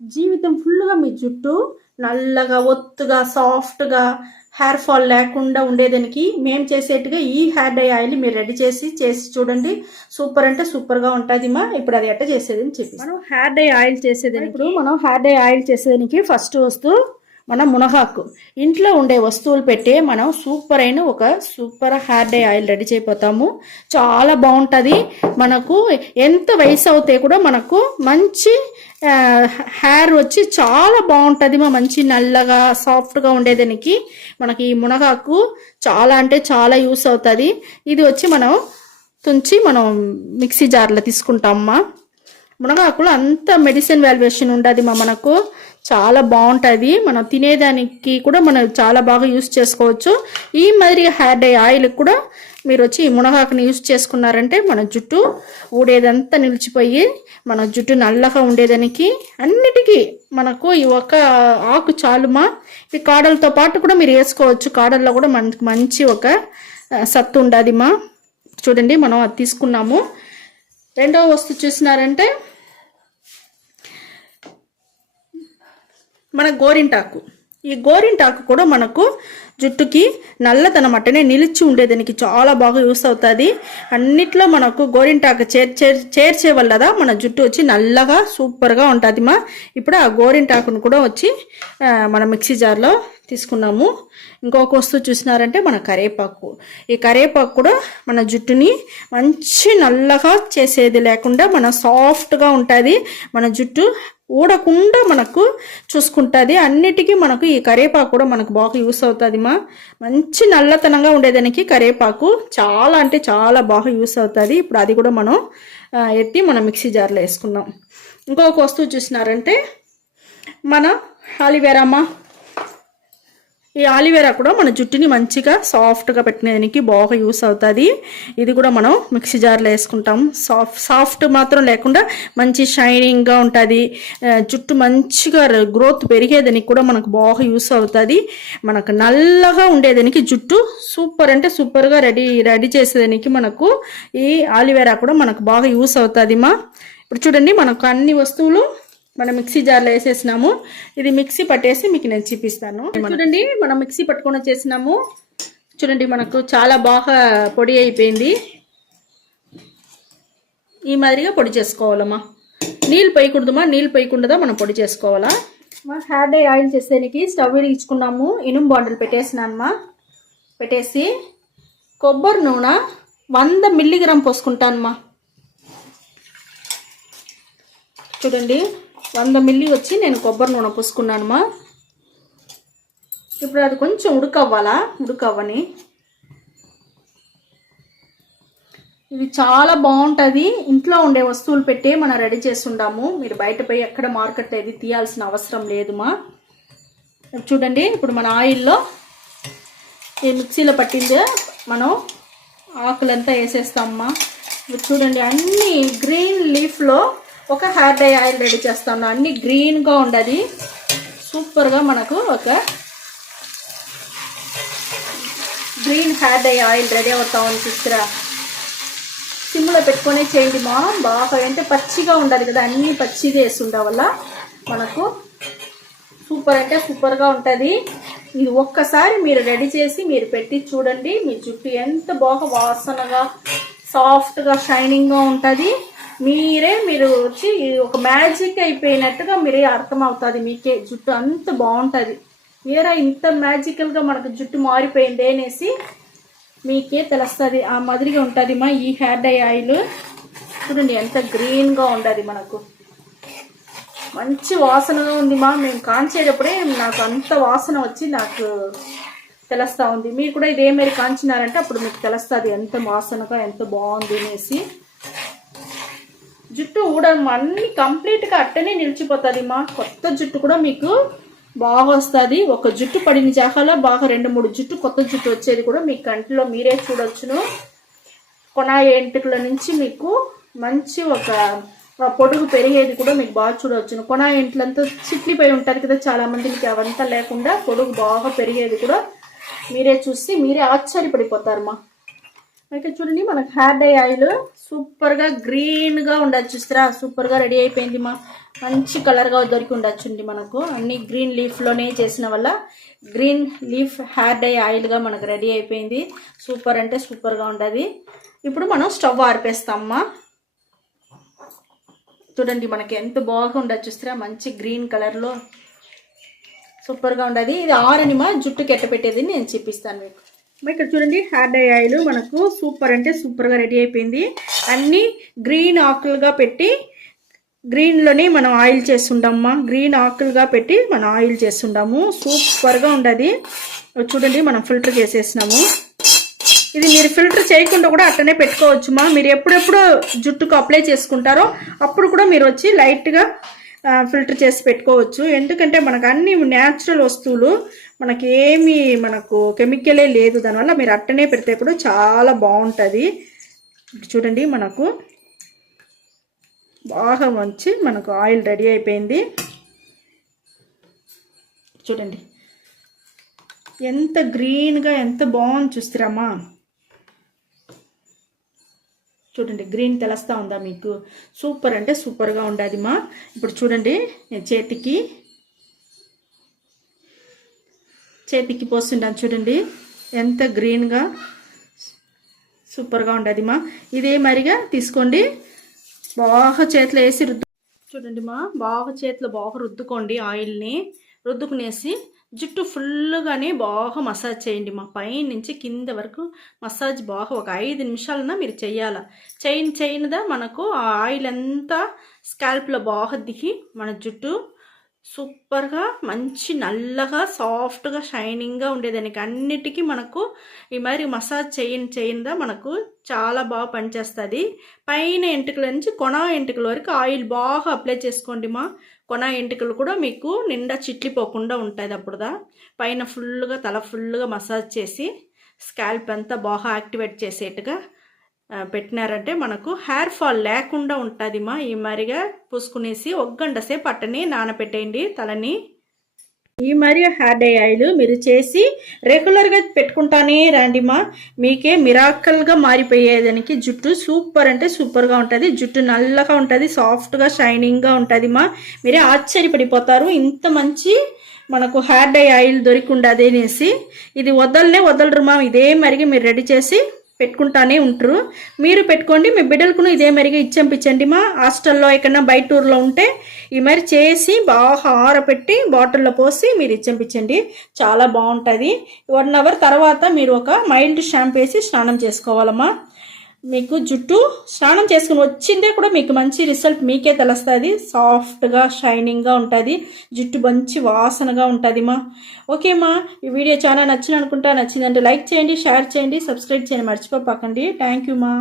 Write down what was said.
జీవితం ఫుల్గా మీ జుట్టు నల్లగా ఒత్తుగా సాఫ్ట్గా హెయిర్ ఫాల్ లేకుండా ఉండేదానికి మేము చేసేట్టుగా ఈ హెయిర్ డై ఆయిల్ మీరు రెడీ చేసి చూడండి. సూపర్ అంటే సూపర్గా ఉంటుంది మా. ఇప్పుడు అది ఎట్ట చేసేదని చెప్పి మనం హెయిర్ డై ఆయిల్ చేసేదానికి ఫస్ట్ వస్తువు మన మునగాకు. ఇంట్లో ఉండే వస్తువులు పెట్టే మనం సూపర్ అయిన ఒక super hair dye oil ready చేయబోతాము. చాలా బాగుంటుంది. మనకు ఎంత వయసు అవుతే కూడా మనకు మంచి హెయిర్ వచ్చి చాలా బాగుంటుంది. మంచి నల్లగా సాఫ్ట్గా ఉండేదానికి మనకి ఈ మునగాకు చాలా అంటే చాలా యూస్ అవుతుంది. ఇది వచ్చి మనం తుంచి మనం మిక్సీ జార్లో తీసుకుంటామమ్మా. మునగాకులు అంత మెడిసిన్ వాల్యుయేషన్ ఉండదు మనకు చాలా బాగుంటుంది. మనం తినేదానికి కూడా మనం చాలా బాగా యూస్ చేసుకోవచ్చు. ఈ మాదిరిగా హెయిర్ డై ఆయిల్ కూడా మీరు వచ్చి ఈ మునగాకుని యూస్ చేసుకున్నారంటే మన జుట్టు ఊడేదంతా నిలిచిపోయి మన జుట్టు నల్లగా ఉండేదానికి అన్నిటికీ మనకు ఈ ఒక ఆకు చాలుమా. ఈ కాడలతో పాటు కూడా మీరు వేసుకోవచ్చు. కాడల్లో కూడా మనకి మంచి ఒక సత్తు ఉండదు మా. చూడండి మనం అది తీసుకున్నాము. రెండవ వస్తువు చూసినారంటే మన గోరింటాకు. ఈ గోరింటాకు కూడా మనకు జుట్టుకి నల్లతనం అట్టనే నిలిచి ఉండేదానికి చాలా బాగా యూస్ అవుతుంది. అన్నిట్లో మనకు గోరింటాకు చేర్చే వల్ల మన జుట్టు వచ్చి నల్లగా సూపర్గా ఉంటుంది మా. ఇప్పుడు ఆ గోరింటాకును కూడా వచ్చి మన మిక్సీ జార్లో తీసుకున్నాము. ఇంకొక వస్తువు చూసినారంటే మన కరివేపాకు. ఈ కరివేపాకు కూడా మన జుట్టుని మంచి నల్లగా చేసేది లేకుండా మన సాఫ్ట్గా ఉంటుంది. మన జుట్టు ఊడకుండా మనకు చూసుకుంటుంది. అన్నిటికీ మనకు ఈ కరివేపాకు కూడా మనకు బాగా యూస్ అవుతుంది మా. మంచి నల్లతనంగా ఉండేదానికి కరివేపాకు చాలా అంటే చాలా బాగా యూస్ అవుతుంది. ఇప్పుడు అది కూడా మనం ఎత్తి మనం మిక్సీ జార్లో వేసుకుందాం. ఇంకొక వస్తువు చూసినారంటే మన ఆలివేరామా. ఈ ఆలివేరా కూడా మన జుట్టుని మంచిగా సాఫ్ట్గా పెట్టడానికి బాగా యూస్ అవుతుంది. ఇది కూడా మనం మిక్సీ జార్లో వేసుకుంటాం. సాఫ్ట్ మాత్రం లేకుండా మంచి షైనింగ్గా ఉంటుంది. జుట్టు మంచిగా గ్రోత్ పెరిగేదానికి కూడా మనకు బాగా యూస్ అవుతుంది. మనకు నల్లగా ఉండేదానికి జుట్టు సూపర్ అంటే సూపర్గా రెడీ చేసేదానికి మనకు ఈ ఆలివేరా కూడా మనకు బాగా యూస్ అవుతుంది మా. ఇప్పుడు చూడండి మనకు అన్ని వస్తువులు మనం మిక్సీ జార్లో వేసేసినాము. ఇది మిక్సీ పట్టేసి మీకు నేను చూపిస్తాను. చూడండి మనం మిక్సీ పట్టుకొని వచ్చేసినాము. చూడండి మనకు చాలా బాగా పొడి అయిపోయింది. ఈ మాదిరిగా పొడి చేసుకోవాలమ్మా. నీళ్ళు పోయకూడదుమా. నీళ్ళు పోయకుండా మనం పొడి చేసుకోవాలా. మా హెయిర్ డై ఆయిల్ చేసేదానికి స్టవ్ వెలిగించుకున్నాము. ఇనుము బాండలు పెట్టేసినానమ్మా. పెట్టేసి కొబ్బరి నూనె 100 మిల్లీగ్రామ్ పోసుకుంటానమ్మా. చూడండి 100 మిల్లీ వచ్చి నేను కొబ్బరి నూనె పోసుకున్నానమ్మా. ఇప్పుడు అది కొంచెం ఉడకవ్వని. ఇది చాలా బాగుంటుంది. ఇంట్లో ఉండే వస్తువులు పెట్టే మనం రెడీ చేస్తుండాము. మీరు బయట పోయి ఎక్కడ మార్కెట్ ఏది తీయాల్సిన అవసరం లేదుమా. చూడండి ఇప్పుడు మన ఆయిల్లో ఈ మిక్సీలో పట్టింది మనం ఆకులంతా వేసేస్తామమ్మా. చూడండి అన్ని గ్రీన్ లీఫ్లో ఒక హెయిర్ డై ఆయిల్ రెడీ చేస్తాను. అన్ని గ్రీన్గా ఉండదు. సూపర్గా మనకు ఒక green hair dye oil ready అవుతామని చూస్తారా. సిమ్లో పెట్టుకొని చేయండి మా. బాగా అంటే పచ్చిగా ఉండదు కదా, అన్నీ పచ్చిది వేస్తుండే వల్ల మనకు సూపర్ అంటే సూపర్గా ఉంటుంది. ఇది ఒక్కసారి మీరు రెడీ చేసి మీరు పెట్టి చూడండి. మీ జుట్టు ఎంత బాగా వాసనగా సాఫ్ట్గా షైనింగ్గా ఉంటుంది. మీరు వచ్చి ఒక మ్యాజిక్ అయిపోయినట్టుగా మీరే అర్థమవుతుంది. మీకే జుట్టు అంత బాగుంటుంది. వేరే ఇంత మ్యాజికల్గా మనకు జుట్టు మారిపోయింది అనేసి మీకే తెలుస్తుంది. ఆ మాదిరిగా ఉంటుంది మా ఈ హెయిర్ డై ఆయిల్. చూడండి ఎంత గ్రీన్గా ఉండదు. మనకు మంచి వాసనగా ఉంది మా. మేము కాంచేటప్పుడే నాకు అంత వాసన వచ్చి నాకు తెలుస్తూ ఉంది. మీరు కూడా ఇదే మరి కాంచినారంటే అప్పుడు మీకు తెలుస్తుంది ఎంత వాసనగా ఎంత బాగుంది అనేసి. జుట్టు ఊడడం అన్ని కంప్లీట్గా అట్టనే నిలిచిపోతుంది మా. కొత్త జుట్టు కూడా మీకు బాగా వస్తుంది. ఒక జుట్టు పడిన జాగాలో బాగా 2-3 జుట్టు కొత్త జుట్టు వచ్చేది కూడా మీ కంటిలో మీరే చూడొచ్చును. కొన ఎంటుకల నుంచి మీకు మంచి ఒక పొడుగు పెరిగేది కూడా మీకు బాగా చూడవచ్చును. కొన ఎంట్లంతా చిట్లిపోయి ఉంటుంది కదా చాలా మందికి, అవంతా లేకుండా పొడుగు బాగా పెరిగేది కూడా మీరే చూసి మీరే ఆశ్చర్యపడిపోతారమ్మా. అయితే చూడండి మనకు హెయిర్ డై ఆయిల్ సూపర్గా గ్రీన్గా ఉండదు చూస్తారా, సూపర్గా రెడీ అయిపోయింది మా. మంచి కలర్గా దొరికి ఉండొచ్చుండి మనకు. అన్ని గ్రీన్ లీఫ్లోనే చేసిన వల్ల గ్రీన్ లీఫ్ హెయిర్ డై ఆయిల్గా మనకు రెడీ అయిపోయింది. సూపర్ అంటే సూపర్గా ఉండదు. ఇప్పుడు మనం స్టవ్ ఆర్పేస్తామమ్మా. చూడండి మనకి ఎంత బాగా ఉండదు చూస్తారా, మంచి గ్రీన్ కలర్లో సూపర్గా ఉండదు. ఇది ఆరనిమా జుట్టుకి ఎట్ట పెట్టేది నేను చూపిస్తాను మీకు. ఇక్కడ చూడండి హెయిర్ డై ఆయిల్ మనకు సూపర్ అంటే సూపర్గా రెడీ అయిపోయింది. అన్నీ గ్రీన్ ఆకులుగా పెట్టి గ్రీన్లోనే మనం ఆయిల్ చేస్తుంటామమ్మా. గ్రీన్ ఆకులుగా పెట్టి మనం ఆయిల్ చేస్తుంటాము. సూపర్గా ఉండదు. చూడండి మనం ఫిల్టర్ చేసేసినాము. ఇది మీరు ఫిల్టర్ చేయకుండా కూడా అట్టనే పెట్టుకోవచ్చుమా. మీరు ఎప్పుడెప్పుడు జుట్టుకు అప్లై చేసుకుంటారో అప్పుడు కూడా మీరు వచ్చి లైట్గా ఫిల్టర్ చేసి పెట్టుకోవచ్చు. ఎందుకంటే మనకు అన్ని న్యాచురల్ వస్తువులు, మనకు కెమికలే లేదు. దానివల్ల మీరు అట్టనే పెడితే కూడా చాలా బాగుంటుంది. చూడండి మనకు బాగా మంచి మనకు ఆయిల్ రెడీ అయిపోయింది. చూడండి ఎంత గ్రీన్గా ఎంత బాగుంది చూస్తారమ్మా. చూడండి గ్రీన్ తెలుస్తూ ఉందా మీకు? సూపర్ అంటే సూపర్గా ఉండదు మా. ఇప్పుడు చూడండి నేను చేతికి పోస్తుంటాను. చూడండి ఎంత గ్రీన్గా సూపర్గా ఉండదు మా. ఇదే మరిగా తీసుకోండి, బాగా చేతిలో వేసి చూడండి మా, బాగా చేతిలో బాగా రుద్దుకోండి. ఆయిల్ని రుద్దుకునేసి జుట్టు ఫుల్గానే బాగా మసాజ్ చేయండి మా. పై నుంచి కింద వరకు మసాజ్ బాగా ఒక 5 నిమిషాలన్నా మీరు చెయ్యాల. చేయనిదా మనకు ఆ ఆయిల్ అంతా స్కాల్ప్లో బాగా దిగి మన జుట్టు సూపర్గా మంచి నల్లగా సాఫ్ట్గా షైనింగ్గా ఉండేదానికి అన్నిటికీ మనకు ఈ మరి మసాజ్ చేయనిదా మనకు చాలా బాగా పనిచేస్తుంది. పైన ఎంటుకల నుంచి కొన ఎంటుకల వరకు ఆయిల్ బాగా అప్లై చేసుకోండి మా. కొన ఎంటుకలు కూడా మీకు నిండా చిట్లిపోకుండా ఉంటుంది. అప్పుడుదా పైన ఫుల్గా తల ఫుల్గా మసాజ్ చేసి స్కాల్ప్ అంతా బాగా యాక్టివేట్ చేసేట్టుగా పెట్టినారంటే మనకు హెయిర్ ఫాల్ లేకుండా ఉంటుంది మా. ఈ మరిగా పూసుకునేసి 1 గంట సేపు అట్టని నానబెట్టేయండి తలని. ఈ మరి హెయిర్ డై ఆయిల్ మీరు చేసి రెగ్యులర్గా పెట్టుకుంటానే రండి మా. మీకే మిరాకల్గా మారిపోయేదానికి జుట్టు సూపర్ అంటే సూపర్గా ఉంటుంది. జుట్టు నల్లగా ఉంటుంది, సాఫ్ట్గా షైనింగ్గా ఉంటుంది మా. మీరే ఆశ్చర్యపడిపోతారు ఇంత మంచి మనకు హెయిర్ డై ఆయిల్ దొరికి ఉండదు అనేసి. ఇది వదలరు మా. ఇదే మరిగి మీరు రెడీ చేసి పెట్టుకుంటానే ఉంటారు. మీరు పెట్టుకోండి, మీ బిడ్డలకు ఇదే మరిగా ఇచ్చేంపించండి మా. హాస్టల్లో ఎక్కడన్నా బయట ఊర్లో ఉంటే ఈ మరి చేసి బాగా ఆరబెట్టి బాటిల్లో పోసి మీరు ఇచ్చేంపించండి, చాలా బాగుంటుంది. 1 అవర్ తర్వాత మీరు ఒక మైల్డ్ షాంపూ వేసి స్నానం చేసుకోవాలమ్మా. మీకు జుట్టు స్నానం చేసుకుని వచ్చిందే కూడా మీకు మంచి రిజల్ట్ మీకే తెలుస్తుంది. సాఫ్ట్గా షైనింగ్గా ఉంటుంది, జుట్టు మంచి వాసనగా ఉంటుంది మా. ఓకేమ్మా, ఈ వీడియో చాలా నచ్చింది అనుకుంటా. నచ్చిందంటే లైక్ చేయండి, షేర్ చేయండి, సబ్స్క్రైబ్ చేయండి మర్చిపోకండి. థ్యాంక్ యూ మా.